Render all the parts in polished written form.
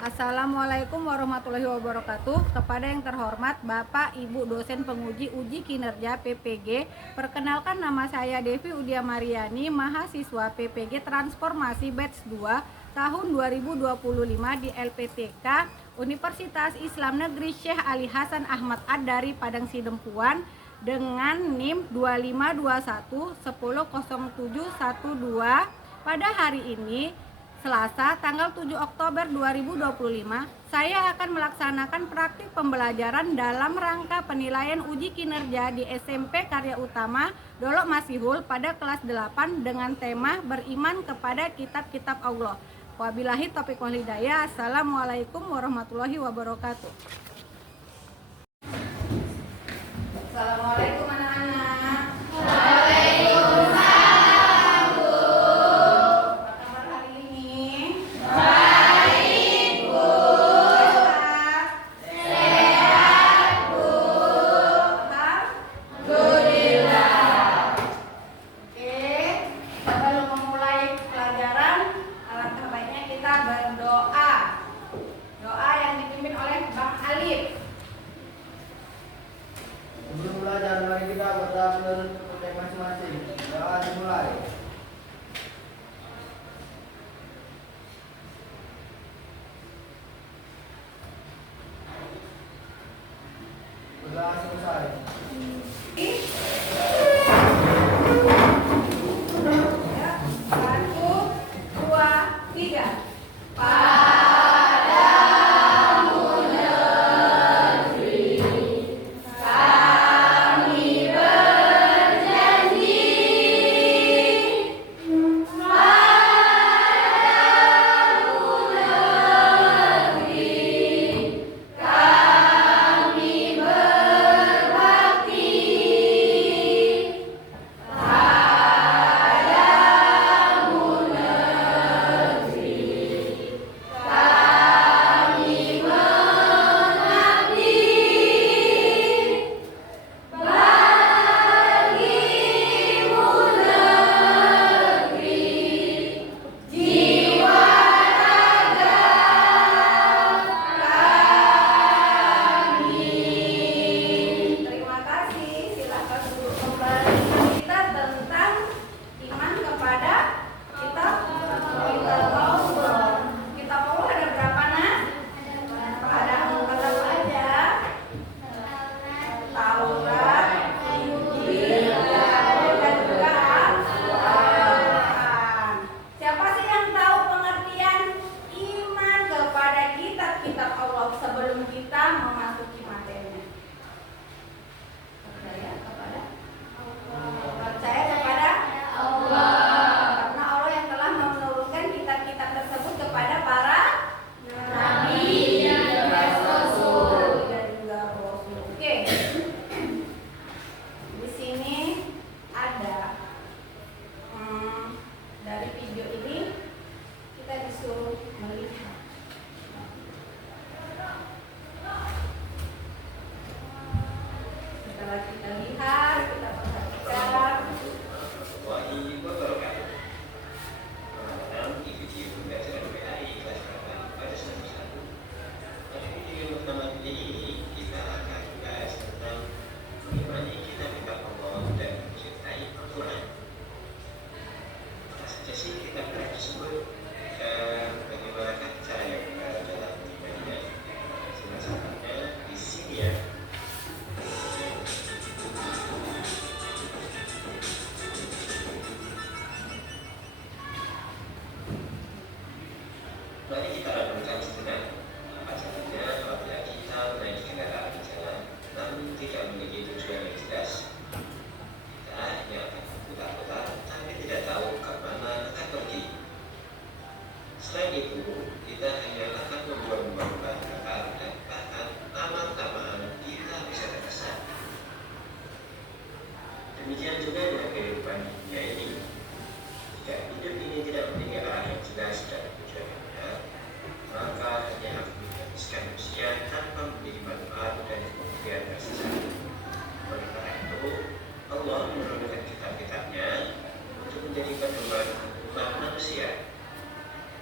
Assalamualaikum warahmatullahi wabarakatuh. Kepada yang terhormat Bapak Ibu dosen penguji uji kinerja PPG, perkenalkan nama saya Devi Udia Mariani, mahasiswa PPG Transformasi Batch 2 tahun 2025 di LPTK Universitas Islam Negeri Syekh Ali Hasan Ahmad Ad-Dari Padang Sidempuan dengan NIM 2521 100712. Pada hari ini Selasa, tanggal 7 Oktober 2025, saya akan melaksanakan praktik pembelajaran dalam rangka penilaian uji kinerja di SMP Karya Utama Dolok Masihul pada kelas 8 dengan tema beriman kepada kitab-kitab Allah. Wabillahi taufiq wal hidayah. Assalamualaikum warahmatullahi wabarakatuh. Assalamualaikum anak-anak. Berdoa yang dipimpin oleh Bang Ali.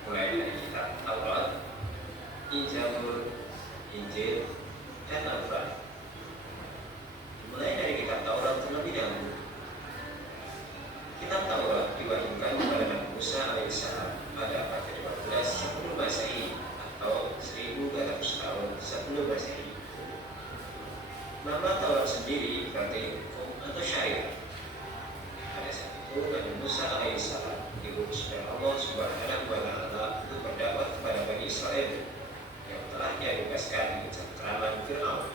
mulai dari kitab Taurat, Zabur, Injil, dan Al-Quran. Mulai dari kitab Taurat terlebih dahulu. Kitab Taurat diwahyukan kepada Nabi Musa alaihissalam pada abad ke-15 sebelum Masehi atau 1200 tahun sebelum Masehi. Nama Taurat sendiri berarti hukum atau syariat. Pada saat itu Nabi Musa alaihissalam diutus oleh Allah Subhanahu wa Ta'ala untuk berdakwah kepada Bani Israel yang telah dia bebaskan dari cengkraman Fir'aun.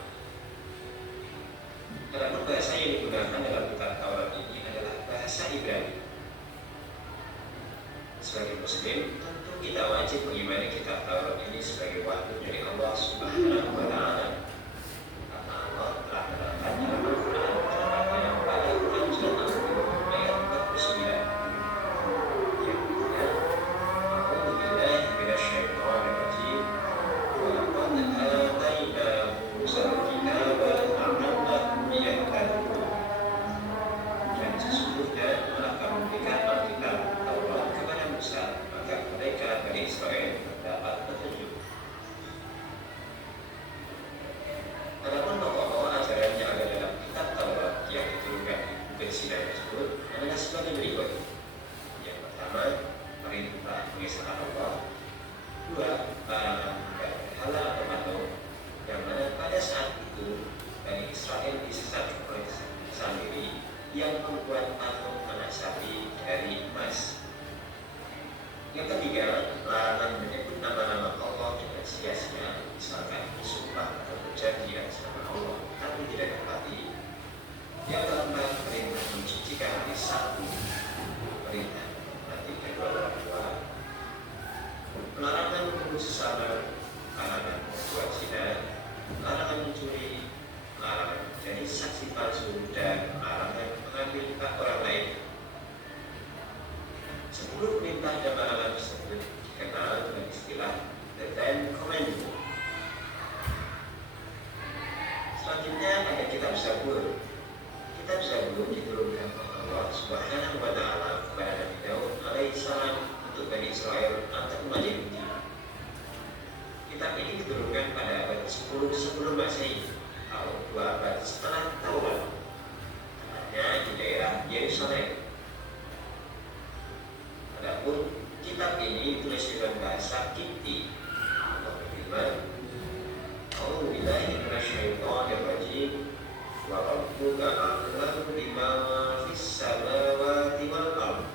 Adapun bahasa yang digunakan dalam kitab Taurat ini adalah bahasa Ibrani. Sebagai Muslim, tentu kita wajib mengimani kitab Taurat ini sebagai wahyu dari Allah Subhanahu wa Ta'ala. Karena Allah telah menerangkan dalam Al-Quran yang pada Quran Surat ayat 49. Yang artinya, A'udzu billahi minasyaitonir rajim. Wa laqad ataina Musa al-kitaba la'allahum yahtadun. Dan sesungguhnya telah kami berikan Alkitab Taurat kepada Musa, maka mereka Bani Israel mendapat petunjuk. Adapun pokok-pokok ajaran yang ada dalam kitab Taurat yang diturunkan di Bukit Sinai tersebut adalah sebagai berikut. Yang pertama, perintah mengesahkan Allah. Dua, larangan berhala atau patung, yang mana pada saat itu Bani Israel disesatkan oleh Samiri yang membuat patung anak sapi dari emas. Yang ketiga, larangan menyebut nama-nama Allah dengan sia-sia, misalkan bersumpah atau berjanji atas nama Allah tapi tidak dapati. Yang keempat, perintah mencucikan hati satu, perintah mati kedua orang tua, larangan membunuh sesama, larangan membuat zina, larangan mencuri, larangan menjadi saksi palsu, dan larangan mengambil hak orang lain. 10 perintah dan larangan tersebut dikenal dengan istilah The Ten Commandments. Selanjutnya ada kitab Zabur. Kitab Zabur diturunkan oleh Allah Subhanahu wa Ta'ala kepada Nabi Daud alaihissalam untuk Bani Israel atau umat Yahudi. Kitab ini diturunkan pada abad 10 sebelum Masehi atau 2 abad setelah Taurat, tepatnya di daerah Yerusalem. Adapun kitab ini ditulis dengan bahasa Kipti. Allah berfirman, A'udzu billahi minasyaitonir rajim. Wa rabbuka a'lamu bima fis samawati wal ardh.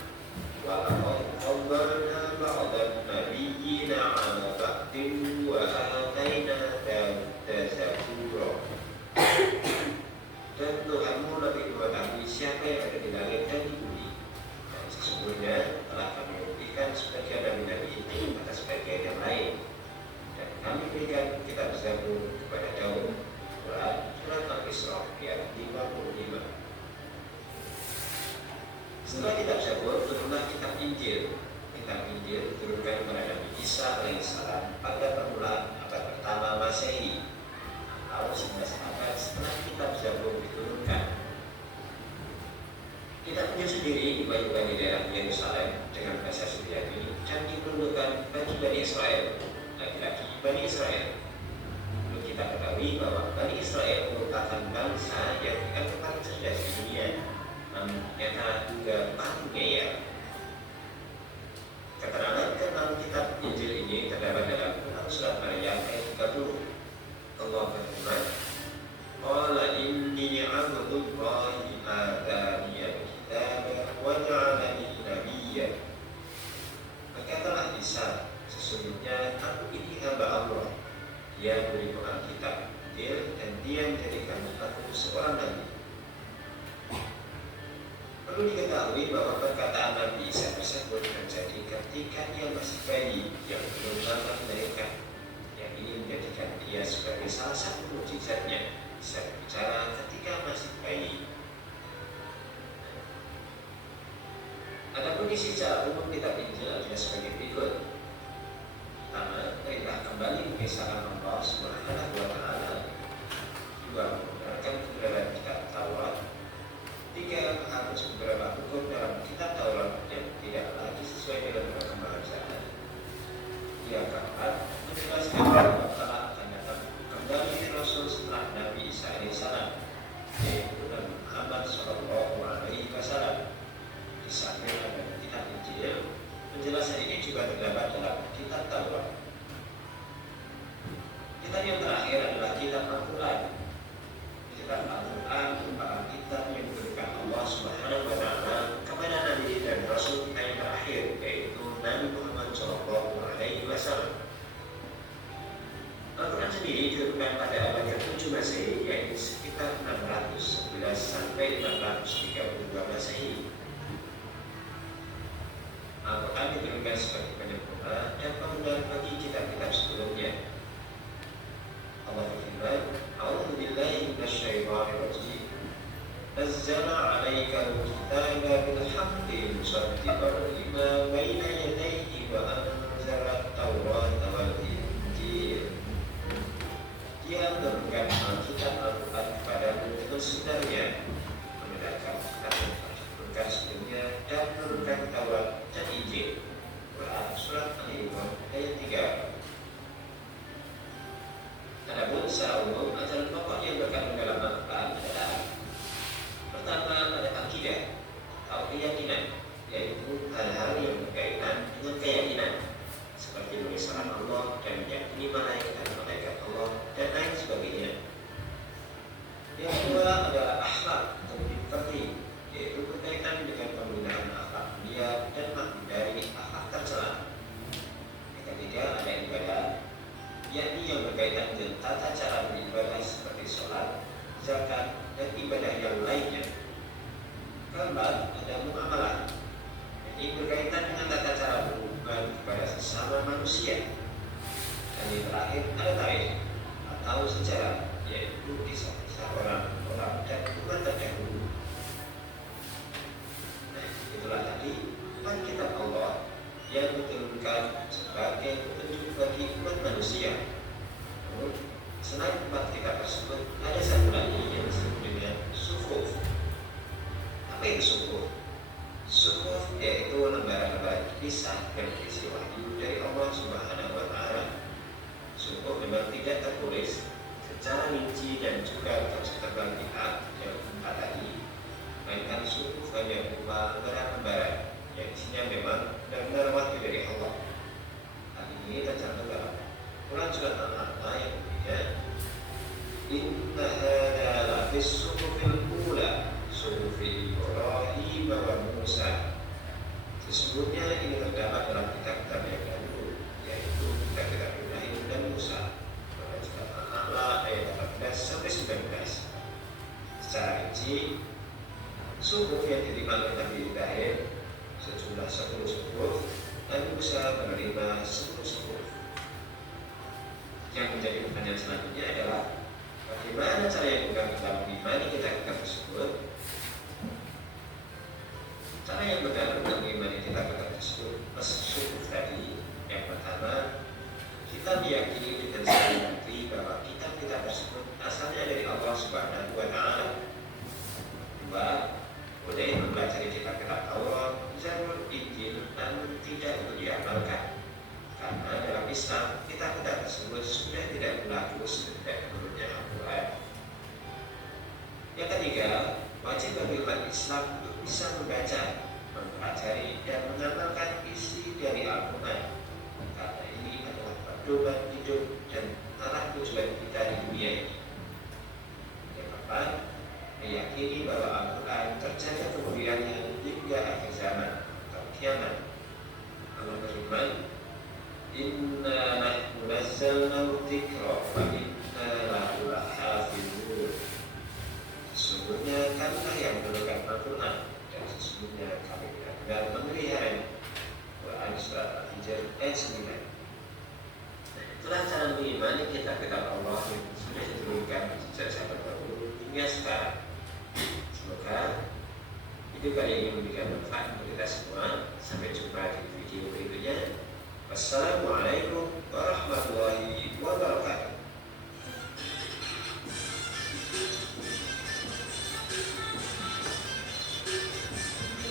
Wa laqad faddalna ba'dhan nabiyyina 'ala ba'din wa ataina Dawuda zabura. Dan Tuhanmu lebih mengetahui siapa yang ada di langit dan di bumi. Dan sesungguhnya telah kami berikan sebagian nabi-nabi itu atas sebagian yang lain. Dan kami berikan kitab Zabur kepada Daud. Surat Al-Isra ayat 55. Setelah kitab Zabur turunlah kitab Injil. Kitab Injil diturunkan kepada Nabi Isa alaihissalam pada permulaan abad pertama Masehi atau 11 abad setelah kitab Zabur diturunkan. Kitab Injil sendiri diwahyukan di daerah Yerusalem dengan bahasa Suryani dan diperuntukkan bagi Bani Israel, laki-laki Bani Israel. Perlu kita ketahui bahwa Bani Israel merupakan bangsa yang dianggap paling cerdas di dunia, namun ternyata juga paling ngeyel. Keterangan tentang kitab Injil ini terdapat dalam surat Maryam ayat 30. Allah berfirman, Qala inni abdullahi adaniyal kitaba wa ja'alani nabiyyan. Berkatalah Isa, sesungguhnya aku ini hamba Allah. Dia beriku Alkitab, dan dia menjadikan aku seorang nabi. Perlu diketahui bahwa perkataan Nabi Isa tersebut terjadi ketika dia masih bayi yang belum lama melahirkan, yang ini menjadikan dia sebagai salah satu mukjizatnya bisa berbicara ketika masih bayi. Adapun isi secara umum kitab Injil adalah sebagai berikut. Pertama, perintah kembali mengesahkan Allah Subhanahu wa Ta'ala. Dua, membenarkan kebenaran kitab Taurat. Tiga, menghapus beberapa hukum dalam kitab Taurat yang tidak lagi sesuai dengan perkembangan zaman. yang keempat menjelaskan bahwa Allah akan datang kembali Rasul setelah Nabi Isa alaihissalam, yaitu Nabi Muhammad Shallallahu Alaihi Wasallam. Di samping ada kitab Injil, penjelasan ini juga terdapat dalam kitab Taurat. Kitab yang terakhir adalah kitab Al-Quran. Kitab Al-Quran merupakan kitab yang diberikan Allah Subhanahu Wa Taala kepada Nabi dan Rasul kita yang terakhir, yaitu Nabi Muhammad Shallallahu Alaihi Wasallam. Al-Quran sendiri diturunkan pada abad ke-7 Masehi, yaitu sekitar 611 sampai 632 Masehi. Al-Quran diturunkan sebagai penyempurna dan pengundang bagi kitab-kitab sebelumnya. Allah berfirman, "A'udzu billahi minasyaitonir rajim. Nazzala 'alaikal kitaba bil haqqi musaddiqan lima baina yadayhi wa anzala at-taurata wal injil." Dia menurunkan Alkitab Al-Quran kepadamu dengan sebenarnya, membenarkan kitab yang telah diturunkan sebelumnya dan menurunkan Taurat dan Injil. Quran Surat Al-Imran ayat 3. Adapun secara umum, ajaran pokok yang berkandung dalam Al-Quran adalah: pertama, ada akidah atau keyakinan, yaitu hal-hal yang berkaitan dengan keyakinan, seperti mengesahkan Allah dan meyakini malaikat Allah dan lain sebagainya. Yang kedua adalah akhlak atau fikih, yaitu berkaitan dengan penggunaan akhlak mulia dan menghindari akhlak tercela. Yang ketiga ada ibadah, yakni yang berkaitan dengan tata cara beribadah seperti sholat, zakat, dan ibadah yang lainnya. Keempat ada muamalah, yakni berkaitan dengan tata cara berhubungan kepada sesama manusia. Dan yang terakhir ada tarikh atau sejarah, yaitu kisah-kisah orang-orang dan umat terdahulu. Nah, itulah tadi 4 kitab Allah yang diturunkan sebagai petunjuk bagi umat manusia. Namun, selain 4 kitab tersebut, ada satu lagi yang disebut dengan suhuf. Apa itu suhuf? Suhuf yaitu lembaran-lembaran kisah dan berisi wahyu dari Allah Subhanahu Wa Taala. Suhuf memang tidak tertulis secara rinci dan juga tersebar di yang 4 tadi, melainkan suhuf hanya berupa lembaran-lembaran yang isinya memang benar-benar wahyu dari Allah. Hal ini tercantum dalam Quran Surat Al-A'la yang bunyinya, "Inna hadza lafis suhufil ula, suhufi Ibrahim wa Musa." Sesungguhnya ini terdapat dalam kitab-kitab yang dahulu, yaitu kitab-kitab Ibrahim dan Musa. Quran Surat Al-A'la ayat 18 sampai 19. Secara rinci, suhuf yang diterima oleh Nabi Ibrahim sejumlah 10 suhuf dan Musa menerima 10 suhuf. Yang menjadi pertanyaan selanjutnya adalah, bagaimana cara yang benar dalam mengimani kitab-kitab tersebut? Cara yang benar dalam mengimani kitab-kitab tersebut suhuf tadi, yang pertama, kita meyakini dengan secara bukti bahwa kitab-kitab tersebut asalnya dari Allah Subhanahu Wa Taala. Dua, boleh mempelajari kitab-kitab Taurat, Zabur, Injil, namun tidak untuk diamalkan, karena dalam Islam kitab-kitab tersebut sudah tidak berlaku sejak turunnya Al-Quran. Yang ketiga, wajib bagi umat Islam untuk bisa membaca, mempelajari, dan mengamalkan isi dari Al-Quran, karena ini adalah pedoman hidup dan arah tujuan kita di dunia ini. Yang keempat, meyakini bahwa Al-Quran terjaga kemuliaannya hingga akhir zaman atau kiamat. Allah berfirman, "Inna nahnu nazzalna dzikra wa inna lahu lahafizun." Sesungguhnya kamilah yang menurunkan Al-Quran dan sesungguhnya kami benar-benar memeliharanya. Quran Surat Al-Hijr ayat 9. Nah, itulah cara mengimani kitab-kitab Allah yang sudah diturunkan sejak zaman dahulu hingga sekarang. Semoga video kali ini memberikan manfaat untuk kita semua. Sampai jumpa di video berikutnya. Wassalamualaikum warahmatullahi wabarakatuh.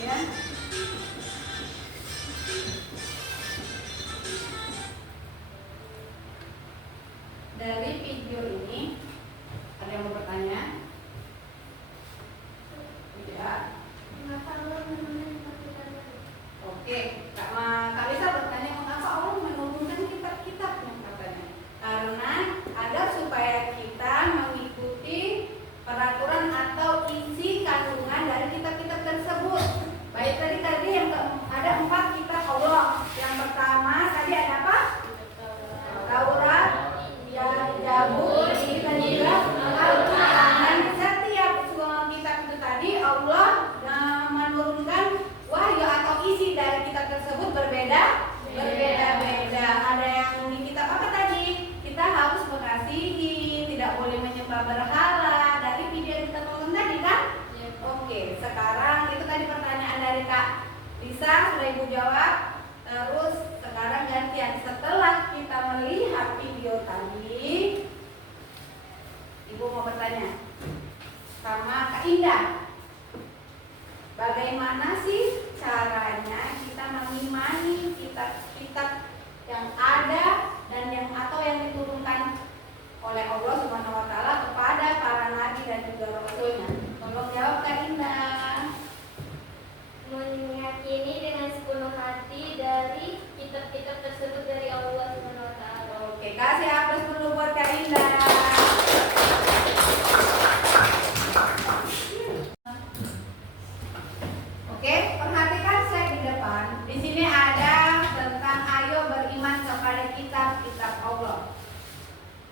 Ya. Dari video ini ada yang mau bertanya? Tidak. Oke, Kak Lisa bertanya mengapa Allah menurunkan kitab-kitabnya katanya? Karena agar supaya kita mengikuti peraturan atau isi kandungan dari kitab-kitab tersebut. Baik tadi yang ada 4 kitab Allah. Yang pertama tadi ada apa? Taurat, Zabur, dan juga Al-Quran. Dan setiap kitab itu tadi Allah menurunkan wahyu atau isi dari kitab tersebut berbeda-beda. Ada yang di kitab apa tadi? Kita harus mengasihi, tidak boleh menyembah berhala. Dari video yang kita tonton tadi kan? Oke, sekarang itu tadi pertanyaan dari Kak Lisa, sudah Ibu jawab. Terus sekarang gantian, setelah kita melihat video tadi, Ibu mau bertanya sama Kak Indah, bagaimana sih caranya kita mengimani kitab-kitab yang ada dan yang diturunkan oleh Allah Subhanahu wa taala kepada para nabi dan juga rasulnya? Tolong jawab Kak Indah. Meyakini dengan sepenuh hati dari kitab-kitab tersebut dari Allah Subhanahu wa taala. Oke, kasih aplaus dulu buat Kak Indah. Oke, perhatikan slide di depan. Di sini ada tentang ayo beriman kepada kitab-kitab Allah.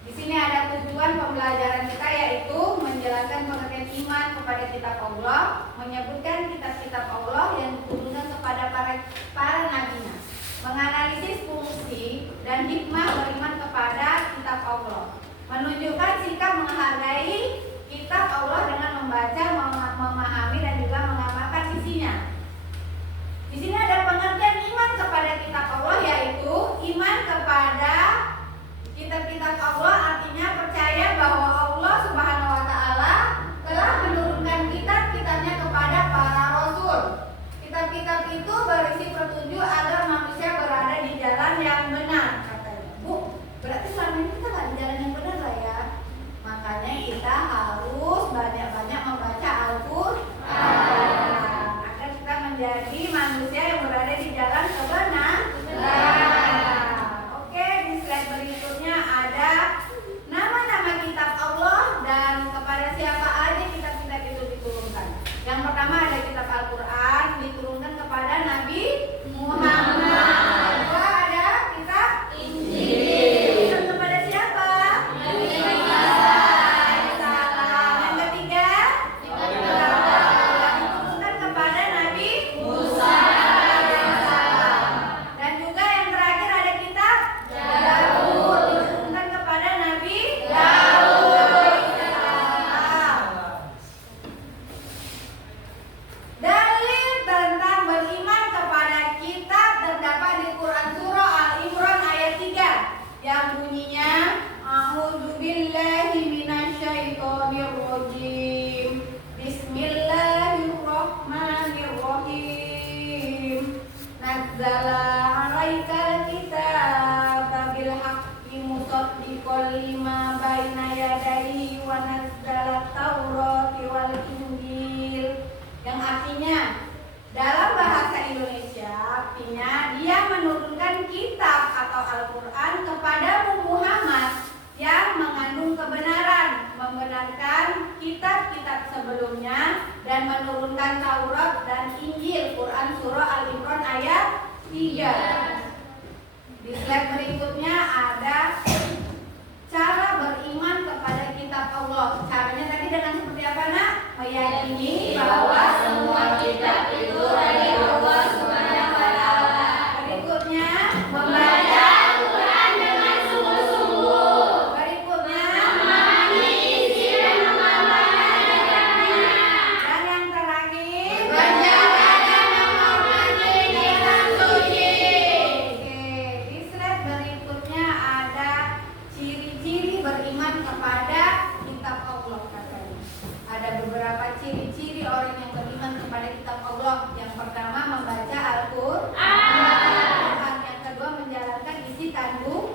Di sini ada tujuan pembelajaran kita, yaitu menjelaskan pengertian iman kepada kitab Allah, menyebutkan kitab-kitab Allah yang diturunkan kepada para nabinya, menganalisis fungsi dan hikmah beriman kepada kitab Allah, menunjukkan sikap menghargai kitab Allah dengan membaca, memahami dan juga mengamalkan isinya. Di sini ada pengertian iman kepada kitab Allah, yaitu iman kepada kitab-kitab Allah artinya percaya bahwa Allah Subhanahu wa taala telah menurunkan kitab-kitabnya kepada para rasul. Kitab-kitab itu berisi petunjuk agar manusia berada di jalan yang benar, katanya. Bu, berarti selama ini kita nggak di jalan yang benar lah ya. Makanya kita harus banyak-banyak membaca Al-Quran agar kita menjadi manusia yang berada di jalan kebenaran. Oke, di slide berikutnya ada nama-nama kitab Allah dan kepada siapa aja kitab-kitab itu diturunkan. Yang pertama ada kitab Al-Quran, diturunkan kepada Nabi Muhammad. Yang kedua ada kitab Injil, diturunkan kepada siapa? Nabi Isa. Yang ketiga diturunkan kepada Nabi Musa. Dan juga yang terakhir ada kitab Zabur, diturunkan kepada Nabi Daud. Dalil tentang beriman kepada kitab terdapat di Quran surah Al-Imran ayat 3 yang bunyinya A'udzubillahi minasyaitonirrajim. Bismillahirrahmanirrahim. Nazzala 'alaikal kitaba bil haqqi musaddiqan lima baina yadayhi wa nazzala at-taurata wal injil. Yang artinya dalam bahasa Indonesia artinya dia menurunkan kitab atau Al-Quran kepadamu Muhammad yang mengandung kebenaran, membenarkan kitab-kitab sebelumnya dan menurunkan Taurat dan Injil. Quran surah Al-Imran ayat 3. Di slide berikutnya ada cara beriman kepada kitab Allah. Caranya tadi dengan seperti apa, Nak? Meyakini bahwa semua kitab itu dari Allah Subhanahu wa taala. Berikutnya membaca Al-Quran dengan sungguh-sungguh. Berikutnya memahami isi dan mengamalkan ayat-ayatnya. Dan yang terakhir menjaga dan menghormati kitab suci. Oke, di slide berikutnya ada ciri-ciri beriman kepada kitab Allah, katanya. Ada beberapa ciri-ciri orang yang beriman kepada kitab Allah. Yang pertama membaca Al-Quran. Yang kedua menjalankan isi kandungan.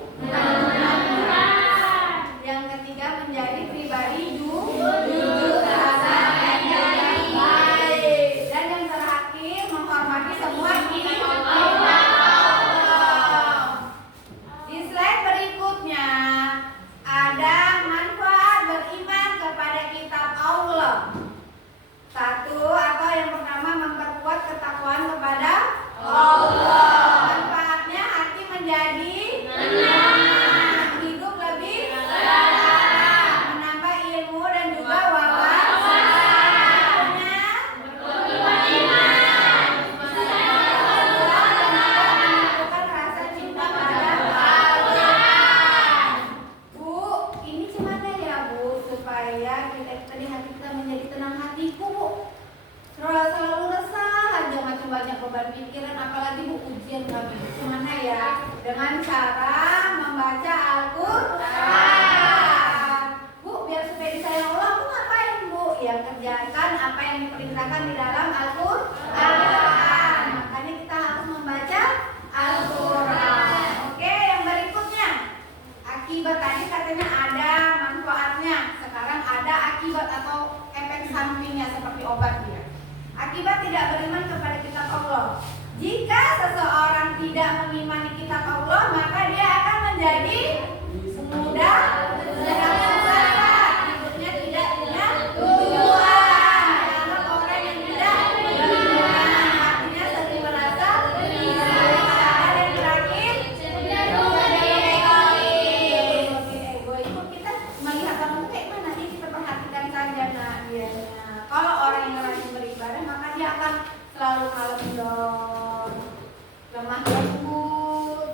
dengan cara membaca Al-Quran. Bu, biar supaya disayang Allah, Bu ngapain Bu? Ya kerjakan apa yang diperintahkan di dalam Al-Quran. Makanya kita harus membaca Al-Quran. Oke, yang berikutnya. Akibat tadi katanya ada manfaatnya. Sekarang ada akibat atau efek sampingnya seperti obat dia. Akibat tidak beriman kepada kitab Allah. Jika seseorang tidak mengimani kitab Allah, maka dia akan menjadi mudah sesat. Hidupnya tidak punya tujuan. Dianggap orang yang tidak beriman. Artinya sering merasa bisa. Ada yang terakhir ego. Itu kita melihat orang itu kayak mana sih, kita perhatikan saja biasanya. Kalau orang yang rajin beribadah, maka dia akan selalu kalem dong, lemah lembut.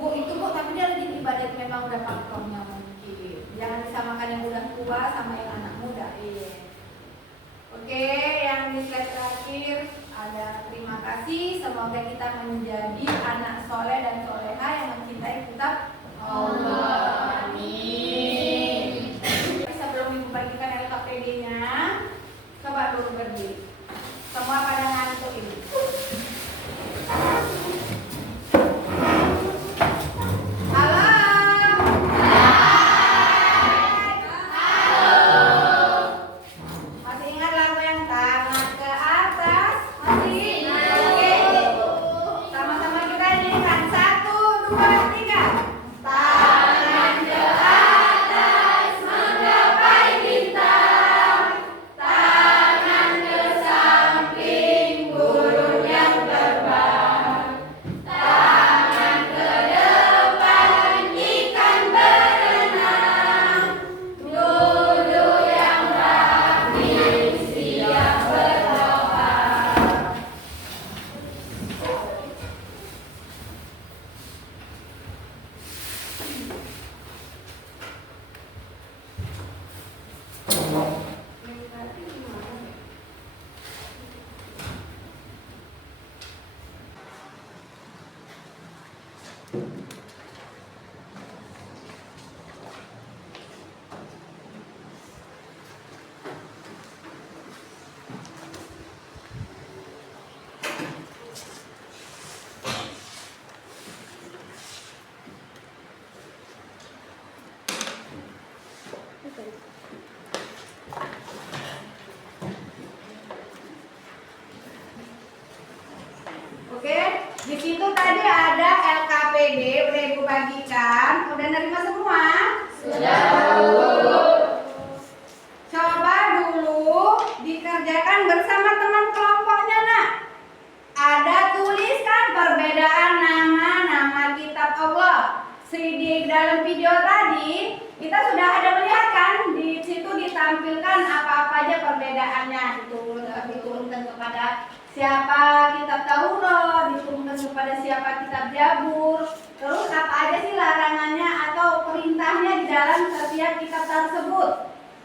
Bu itu Bu, tapi dia rajin ibadah memang udah faktornya mungkin. Jangan disamakan yang udah tua sama yang anak muda. Iya. Oke, yang di slide terakhir ada terima kasih. Semoga kita menjadi anak soleh dan soleha yang mencintai kitab Allah. Amin. Sebelum Ibu bagikan LKPD-nya, coba dulu berdiri. Semua pada ngantuk ini. Halo. Masih ingat lagu yang tangan ke atas? Masih? Oke. Sama-sama kita nyanyikan 1, 2, 3. Tangan ke atas menggapai bintang. Tangan ke samping burung yang terbang. Tangan ke depan ikan berenang. Duduk yang rapi siap berdoa. Oke, di situ tadi ada LKPD, udah Ibu bagikan. Udah nerima semua? Sudah. Coba dulu dikerjakan bersama teman kelompoknya, Nak. Ada tuliskan perbedaan nama kitab Allah. Di dalam video tadi kita sudah ada melihat kan, di situ ditampilkan apa-apa aja perbedaannya. Diturunkan kepada siapa kitab Taurat, diturunkan kepada siapa kitab Zabur. Terus apa aja sih larangannya atau perintahnya di dalam setiap kitab tersebut?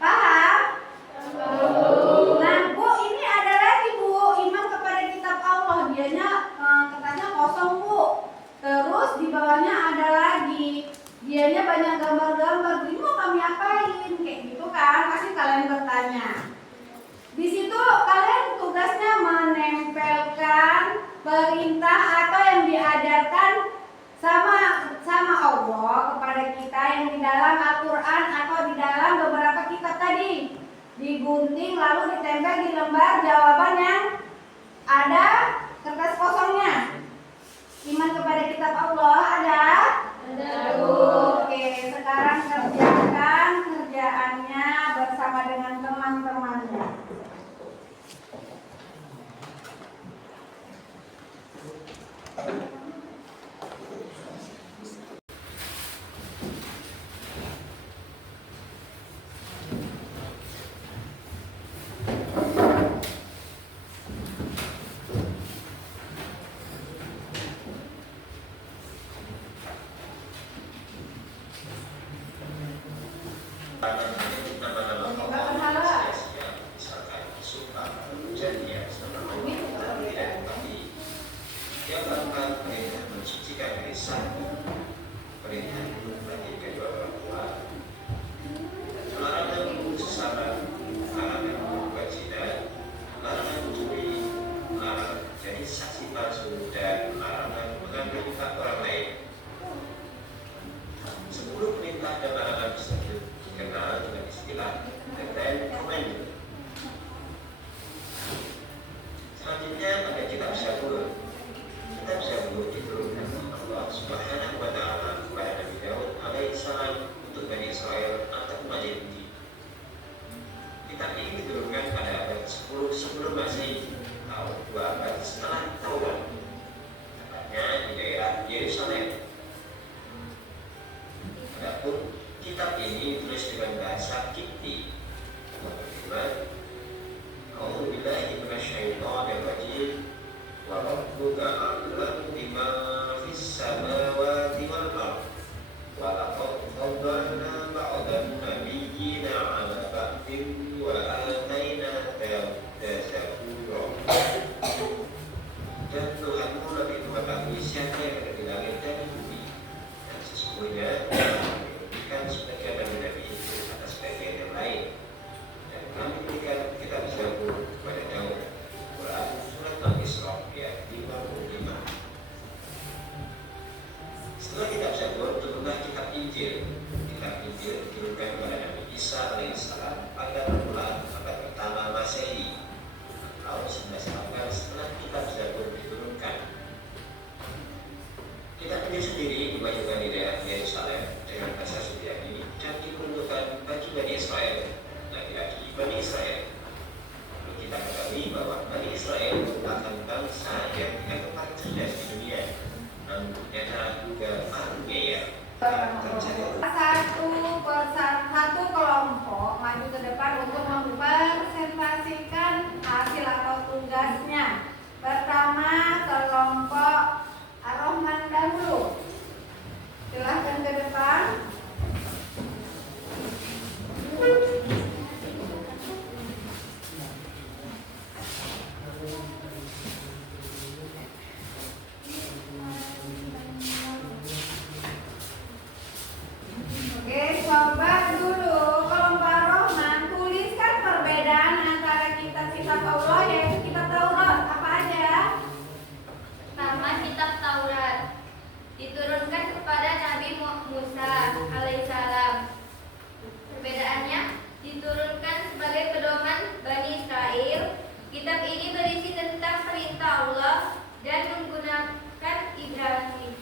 Paham? Nah, Bu, ini ada lagi Bu, iman kepada kitab Allah. Dianya kertasnya kosong Bu. Terus di bawahnya ada lagi. Dianya banyak gambar-gambar. Ini mau kami apain? Kayak gitu kan? Pasti kalian bertanya. Di situ kalian tugasnya menempelkan perintah atau yang diajarkan sama Allah kepada kita yang di dalam Al-Quran atau di dalam beberapa kitab tadi. Digunting lalu ditempel di lembar jawaban yang ada kertas kosongnya. Iman kepada kitab Allah ada? Ada. Oke, sekarang kerjakan kerjaannya bersama dengan teman-temannya. Nama-nama Allah sia-sia, misalkan suka, janjian, sama Allah tidak tetapi dia melakukan perintah mensucikan diri satu pernikahan itu bagi kedua orang tua, larangan membunuh sesama, larangan membuat zina, larangan mencuri, larangan menjadi saksi palsu, dan larangan mengambil hak orang lain. 10 perintah dan larangan tersebut dikenal dengan istilah The Ten Commandments. Selanjutnya ada kitab Zabur. Kitab Zabur diturunkan oleh Allah Subhanahu wa Ta'ala kepada Nabi Daud alaihissalam untuk Bani Israel atau umat Yahudi. Kitab ini diturunkan pada abad 10 sebelum Masehi, tahun 2 abad setelah Taurat, tepatnya di daerah Yerusalem. Adapun kitab ini ditulis dengan bahasa Kipti. A'udzu billahi minasyaitonir rajim. Wa rabbuka a'lamu bima fis samawati wal ardh. Wa laqad faddalna ba'dan nabiyyina 'ala ba'din wa ataina Dawuda zabura. Dan Tuhanmu lebih mengetahui siapa yang ada di langit dan di bumi. Dan sesungguhnya memberikan sebagian dari nabi itu atas sebagian yang lain. Dan kami berikan kitab Zabur kepada Daud. Quran surat Al-Isra ayat 55. Setelah kitab Zabur turunlah kitab Injil. Kitab Injil diturunkan kepada Nabi Isa alaihissalam pada bulan abad pertama Masehi, tahun 19 setelah kitab Zabur diturunkan. Kitab ini sendiri dibacakan di daerah Yerusalem dengan bahasa Suryani dan diperuntukkan bagi Bani Israel, laki-laki Bani Israel. Lalu kita ketahui bahwa Bani Israel merupakan bangsa yang tidak paling cerdas di dunia, namun ternyata juga paling gaya. Satu kelompok maju ke depan untuk mempresentasikan hasil atau tugasnya. Pertama, kelompok Ar-Rahman dahulu. Silahkan ke depan. Oke, coba dulu kelompok Ar-Rahman tuliskan perbedaan antara kitab-kitab Allah yaitu kitab Taurat. Apa aja? Pertama, kitab Taurat diturunkan kepada Nabi Musa alaihissalam. Perbedaannya, diturunkan sebagai pedoman Bani Israel. Kitab ini berisi tentang perintah Allah dan menggunakan Ibrani.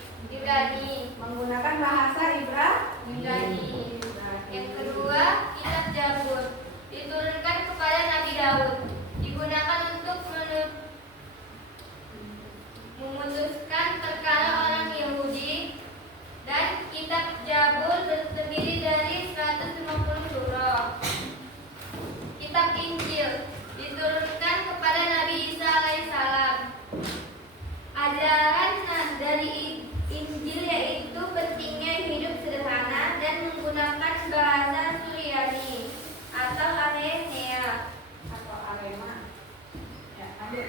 Menggunakan bahasa Ibrani. Yang kedua, kitab Zabur diturunkan kepada Nabi Daud. Digunakan untuk memutuskan perkara orang Yahudi. Dan kitab Zabur terdiri dari 150 surah. Kitab Injil diturunkan kepada Nabi Isa alaihissalam. Ajaran dari Injil yaitu pentingnya hidup sederhana dan menggunakan bahasa Suryani atau Aramea atau Arema. Ya, lanjut.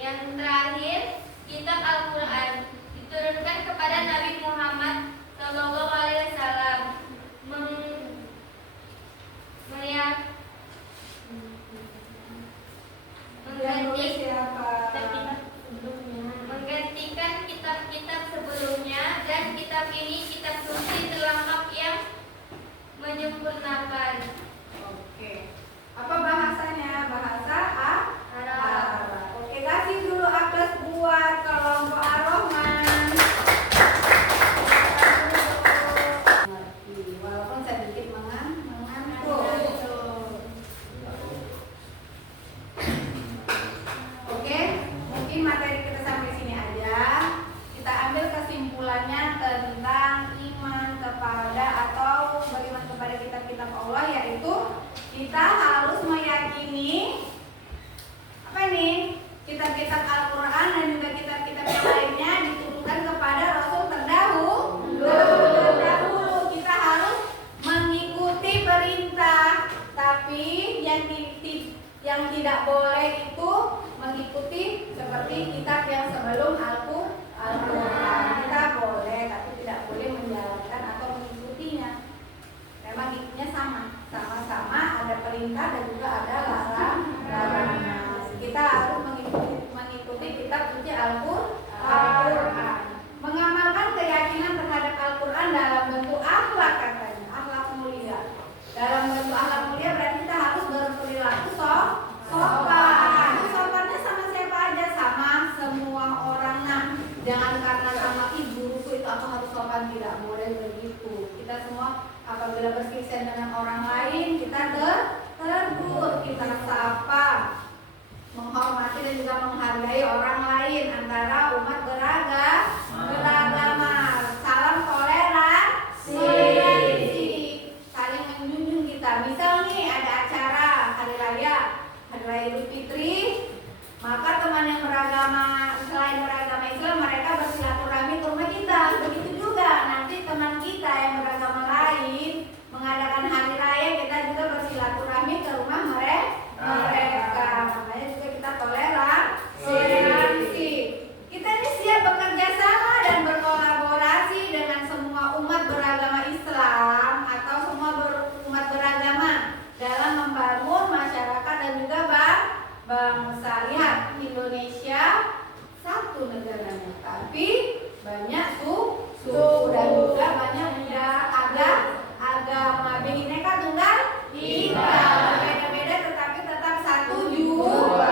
Yang terakhir, kitab Al-Quran diturunkan kepada Nabi Muhammad SAW. Menggantikan kitab-kitab sebelumnya, dan kitab ini kitab suci terlengkap yang menyempurnakan. Oke. Apa bahasanya? Bahasa Arab. Oke, kasih dulu aplaus buat kelompok Ar-Rahman. Walaupun sedikit mengantuk. Oke, mungkin materi kita sampai sini aja. Kita ambil kesimpulannya tentang iman kepada atau beriman kepada kitab-kitab Allah, yaitu kita harus meyakini apa nih? Kitab-kitab Al-Quran dan juga kitab-kitab yang lainnya diturunkan kepada Rasul terdahulu. Kita harus mengikuti perintah, tapi yang tidak boleh itu mengikuti seperti kitab yang sebelum Al-Quran. Kita boleh, sama ibu itu aku harus sopan, tidak boleh begitu. Kita semua apabila berkisah dengan orang lain kita tegur, kita sapa, menghormati dan juga menghargai orang lain antara umat beragama. Salam toleransi, saling menjunjung kita. Misal nih ada acara hari raya Idul Fitri, maka teman yang beragama selain beragama Islam mereka bersilaturahmi ke rumah kita. Begitu juga nanti teman kita yang beragama lain mengadakan hari raya, kita juga bersilaturahmi ke rumah mereka. Makanya juga kita toleransi. Kita ini siap bekerja sama dan berkolaborasi dengan semua umat beragama Islam atau semua umat beragama dalam membangun masyarakat dan juga bangsa. Lihat, Indonesia satu negaranya, tapi banyak suku dan juga banyak agama. Bhinneka Tunggal Ika, beda-beda tetapi tetap satu jua.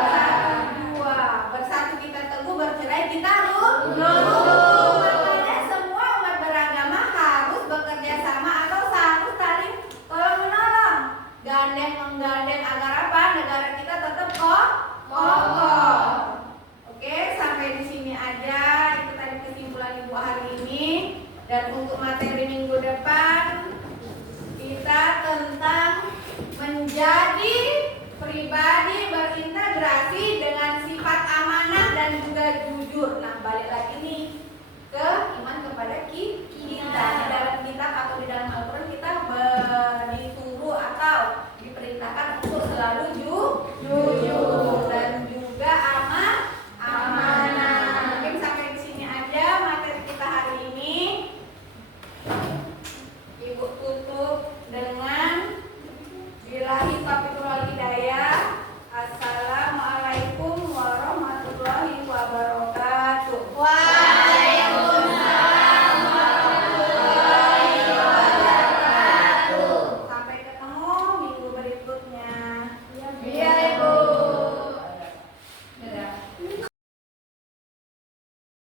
Bersatu kita teguh, bercerai kita luluh. Makanya semua umat beragama harus bekerja sama atau harus saling tolong menolong, gandeng menggandeng agar apa? Negara kita tetap kokoh. Oke, sampai di sini aja. Itu tadi kesimpulan Ibu hari ini. Dan untuk materi minggu depan kita tentang menjadi pribadi berintegrasi dengan sifat amanah dan juga jujur. Nah, balik lagi nih ke iman kepada kita.